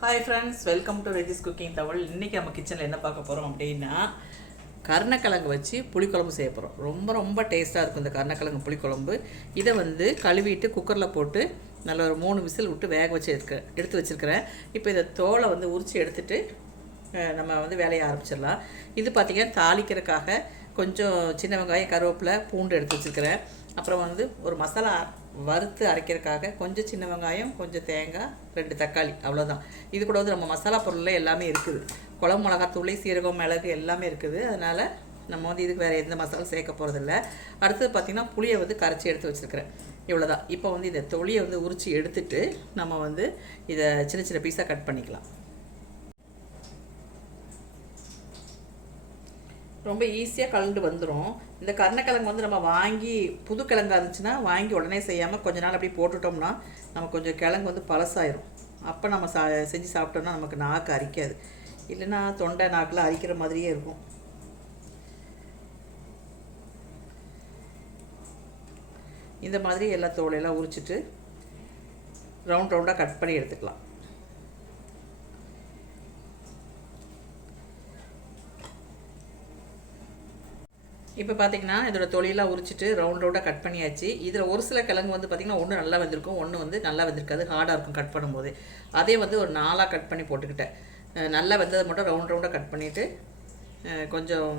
Hi friends welcome to Regis cooking தவள் இன்றைக்கி நம்ம கிச்சனில் என்ன பார்க்க போகிறோம் அப்படின்னா கருணக்கிழங்கு வச்சு புளிக்குழம்பு செய்ய போகிறோம் ரொம்ப ரொம்ப டேஸ்ட்டாக இருக்கும் இந்த கருணக்கிழங்கு புளிக்குழம்பு. இதை வந்து கழுவிட்டு குக்கரில் போட்டு நல்ல ஒரு மூணு விசில் விட்டு வேக வச்சு எடுக்க எடுத்து வச்சுருக்கிறேன். இப்போ இதை தோலை வந்து உரித்து எடுத்துட்டு நம்ம வந்து வேலையை ஆரம்பிச்சிடலாம். இது பார்த்திங்கன்னா தாளிக்கிறதுக்காக கொஞ்சம் சின்ன வெங்காயம் கருவேப்பிலை பூண்டு எடுத்து வச்சுருக்கிறேன். அப்புறம் வந்து ஒரு மசாலா வறுத்து அரைக்கிறதுக்காக கொஞ்சம் சின்ன வெங்காயம் கொஞ்சம் தேங்காய் ரெண்டு தக்காளி அவ்வளோதான் இது கூட வந்து நம்ம மசாலா பொருளில் எல்லாமே இருக்குது. குழம்பு மிளகாத்தூளி சீரகம் மிளகு எல்லாமே இருக்குது. அதனால் நம்ம வந்து இதுக்கு வேறு எந்த மசாலும் சேர்க்க போகிறதில்ல அடுத்தது பார்த்திங்கன்னா புளியை வந்து கரைச்சி எடுத்து வச்சுருக்கிறேன். இவ்வளோதான் இப்போ வந்து இதை தொளியை வந்து உரித்து எடுத்துட்டு நம்ம வந்து இதை சின்ன சின்ன பீஸாக கட் பண்ணிக்கலாம். ரொம்ப ஈஸியாக கலந்து வந்துடும் இந்த கருணக்கிழங்கு வந்து நம்ம வாங்கி புது கிழங்கா இருந்துச்சுன்னா வாங்கி உடனே செய்யாமல் கொஞ்ச நாள் அப்படியே போட்டுட்டோம்னா நம்ம கொஞ்சம் கிழங்கு வந்து பழசாயிரும். அப்போ நம்ம சா செஞ்சு சாப்பிட்டோம்னா நமக்கு நாக்கு அரிக்காது. இல்லைன்னா தொண்டை நாக்கில் அரிக்கிற மாதிரியே இருக்கும். இந்த மாதிரி எல்லா தோலையெல்லாம் உரிச்சிட்டு ரவுண்ட் ரவுண்டாக கட் பண்ணி எடுத்துக்கலாம். இப்போ பார்த்தீங்கன்னா இதோட தொழிலாக உரிச்சிட்டு ரவுண்ட் ரவுண்டாக கட் பண்ணியாச்சு. இதில் ஒரு சில கிழங்கு வந்து பார்த்திங்கன்னா ஒன்று நல்லா வந்திருக்கும் ஒன்று வந்து நல்லா வந்திருக்காது ஹார்டாக இருக்கும் கட் பண்ணும்போது. அதே வந்து ஒரு நாலாக கட் பண்ணி போட்டுக்கிட்டேன். நல்லா வெந்ததை மட்டும் ரவுண்ட் ரவுண்டாக கட் பண்ணிவிட்டு கொஞ்சம்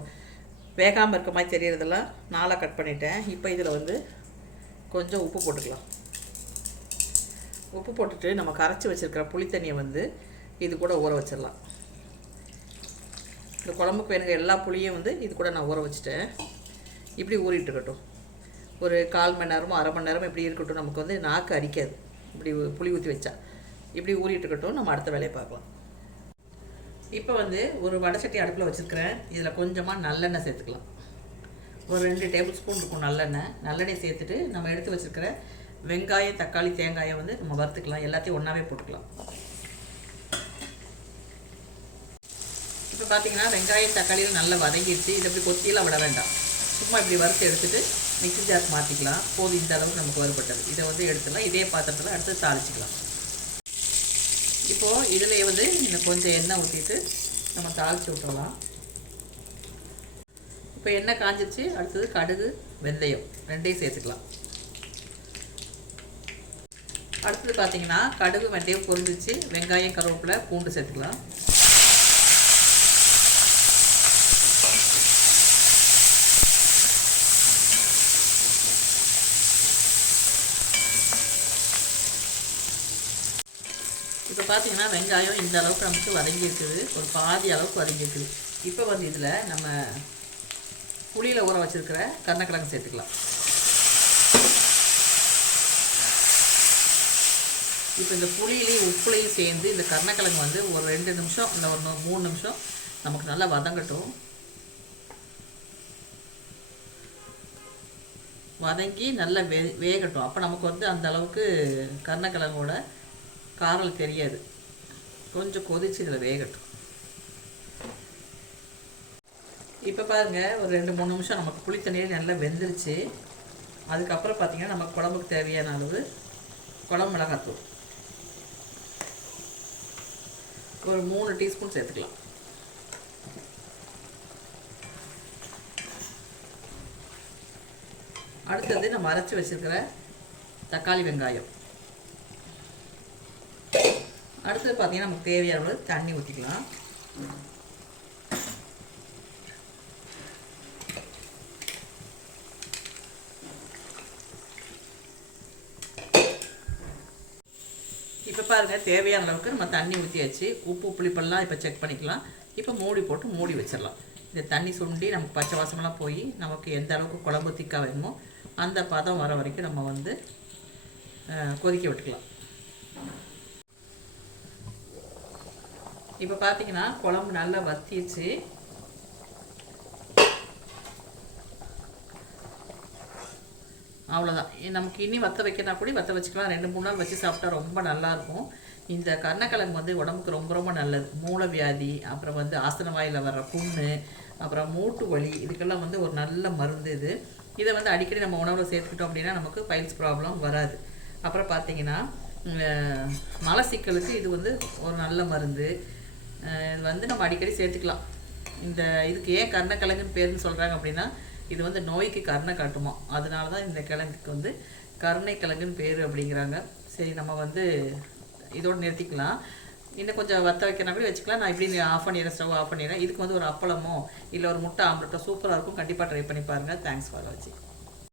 வேகாமல் இருக்க மாதிரி தெரியறதெல்லாம் நாலாக கட் பண்ணிட்டேன். இப்போ இதில் வந்து கொஞ்சம் உப்பு போட்டுக்கலாம். உப்பு போட்டுட்டு நம்ம கரைச்சி வச்சுருக்கிற புளித்தண்ணியை வந்து இது கூட ஊற வச்சிடலாம். இந்த குழம்புக்கு வேணுங்க எல்லா புளியும் வந்து இது கூட நான் ஊற வச்சுட்டேன். இப்படி ஊறிட்டு இருக்கட்டும். ஒரு கால் மணி நேரமோ அரை மணி நேரமோ இப்படி இருக்கட்டும். நமக்கு வந்து நாக்கு அரிக்காது. இப்படி புளி ஊற்றி வச்சா. இப்படி ஊறிட்டு இருக்கட்டும். நம்ம அடுத்த வேலையை பார்க்கலாம். இப்போ வந்து ஒரு வடைச்சட்டி அடுப்பில் வச்சுருக்கிறேன். இதில் கொஞ்சமாக நல்லெண்ணெய் சேர்த்துக்கலாம். ஒரு ரெண்டு டேபிள் ஸ்பூன் இருக்கும் நல்லெண்ணெய். நல்லெண்ணெய் சேர்த்துட்டு நம்ம எடுத்து வச்சுருக்கிற வெங்காயம் தக்காளி தேங்காயை வந்து நம்ம வறுத்துக்கலாம். எல்லாத்தையும் ஒன்றாவே போட்டுக்கலாம். இப்போ பார்த்தீங்கன்னா வெங்காயம் தக்காளியில் நல்லா வதங்கிடுச்சு. இதை இப்படி கொத்தியெல்லாம் விட வேண்டாம். சும்மா இப்படி வறுத்து எடுத்துகிட்டு மிக்ஸி ஜார் மாற்றிக்கலாம் போதும் இந்த அளவுக்கு நமக்கு வறுபட்டது. இதை வந்து எடுத்துடலாம். இதே பாத்திரத்தில் அடுத்து தாளிச்சிக்கலாம். இப்போது இதில் வந்து இன்னும் கொஞ்சம் எண்ணெய் ஊற்றிட்டு நம்ம தாளித்து விட்டுடலாம் இப்போ எண்ணெய் காஞ்சிருச்சு. அடுத்தது கடுகு வெந்தயம் ரெண்டையும் சேர்த்துக்கலாம். அடுத்தது பார்த்தீங்கன்னா கடுகு வெந்தயம் பொரிஞ்சிச்சு வெங்காயம் கருவேப்பிலை பூண்டு சேர்த்துக்கலாம். இப்போ பார்த்தீங்கன்னா வெங்காயம் இந்த அளவுக்கு நமக்கு வதங்கி இருக்குது ஒரு பாதி அளவுக்கு வதங்கி இருக்குது இப்போ வந்து இதில் நம்ம புளியில் ஊற வச்சுருக்கிற கருணக்கிழங்கு சேர்த்துக்கலாம். இப்போ இந்த புளியிலையும் உப்புலையும் சேர்ந்து இந்த கருணக்கிழங்கு வந்து ஒரு ரெண்டு நிமிஷம் இல்லை ஒரு மூணு நிமிஷம் நமக்கு நல்லா வதங்கட்டும். வதங்கி நல்லா வே வேகட்டும். அப்போ நமக்கு வந்து அந்த அளவுக்கு கருணக்கிழங்கோட காரல் தெரியாது. கொஞ்சம் கொதிச்சு இதில் வேகட்டும். இப்போ பாருங்க ஒரு ரெண்டு மூணு நிமிஷம் நமக்கு புளி தண்ணியில் நல்லா வெந்துருச்சு. அதுக்கப்புறம் பார்த்தீங்கன்னா நமக்கு குழம்புக்கு தேவையான அளவு குழம்பு மிளகாத்தூள். ஒரு மூணு டீஸ்பூன் சேர்த்துக்கலாம். அடுத்தது நம்ம அரைச்சி வச்சிருக்கிற தக்காளி வெங்காயம். அடுத்தது பார்த்தீங்கன்னா நமக்கு தேவையான அளவு தண்ணி ஊற்றிக்கலாம் இப்போ பாருங்கள் தேவையான அளவுக்கு நம்ம தண்ணி ஊற்றியாச்சு உப்பு புளிப்பெல்லாம் இப்போ செக் பண்ணிக்கலாம். இப்போ மூடி போட்டு மூடி வச்சிடலாம். இந்த தண்ணி சுண்டி நமக்கு பச்சை வாசமெல்லாம் போய் நமக்கு எந்த அளவுக்கு குழம்பு திக்காக வேணுமோ அந்த பதம் வர வரைக்கும் நம்ம வந்து கொதிக்க விட்டுக்கலாம். இப்போ பார்த்தீங்கன்னா குழம்பு நல்லா வத்திடுச்சு அவ்வளோதான் நமக்கு இனி வற்ற வைக்கினா கூட வற்ற வச்சுக்கலாம். ரெண்டு மூணு நாள் வச்சு சாப்பிட்டா ரொம்ப நல்லாயிருக்கும் இந்த கர்ணக்கிழங்கு வந்து உடம்புக்கு ரொம்ப ரொம்ப நல்லது. மூளை வியாதி அப்புறம் வந்து ஆசன வாயில் வர்ற புண்ணு அப்புறம் மூட்டு வலி இதுக்கெல்லாம் வந்து ஒரு நல்ல மருந்து இது. இதை வந்து அடிக்கடி நம்ம உணவில் சேர்த்துக்கிட்டோம் அப்படின்னா நமக்கு பைல்ஸ் ப்ராப்ளம் வராது. அப்புறம் பார்த்தீங்கன்னா மலசிக்கலுக்கு மலச்சிக்கலுக்கு இது வந்து ஒரு நல்ல மருந்து. இது வந்து நம்ம அடிக்கடி சேர்த்துக்கலாம். இந்த இதுக்கு ஏன் கர்ணக்கிழங்குன்னு பேருன்னு சொல்கிறாங்க அப்படின்னா இது வந்து நோய்க்கு கருணை காட்டுமா. அதனால தான் இந்த கிழங்குக்கு வந்து கருணைக்கிழங்குன்னு பேர் அப்படிங்கிறாங்க. சரி நம்ம வந்து இதோடு நிறுத்திக்கலாம். இன்னும் கொஞ்சம் வத்த வைக்கிறனா கூட வச்சுக்கலாம். நான் இப்படி ஆஃப் பண்ணிடுறேன் ஸ்டவ் ஆஃப் பண்ணிடுறேன். இதுக்கு வந்து ஒரு அப்பளமோ இல்லை ஒரு முட்டை ஆம்லெட்டோ சூப்பராக இருக்கும். கண்டிப்பாக ட்ரை பண்ணி பாருங்கள் தேங்க்ஸ் ஃபார் வாட்சிங்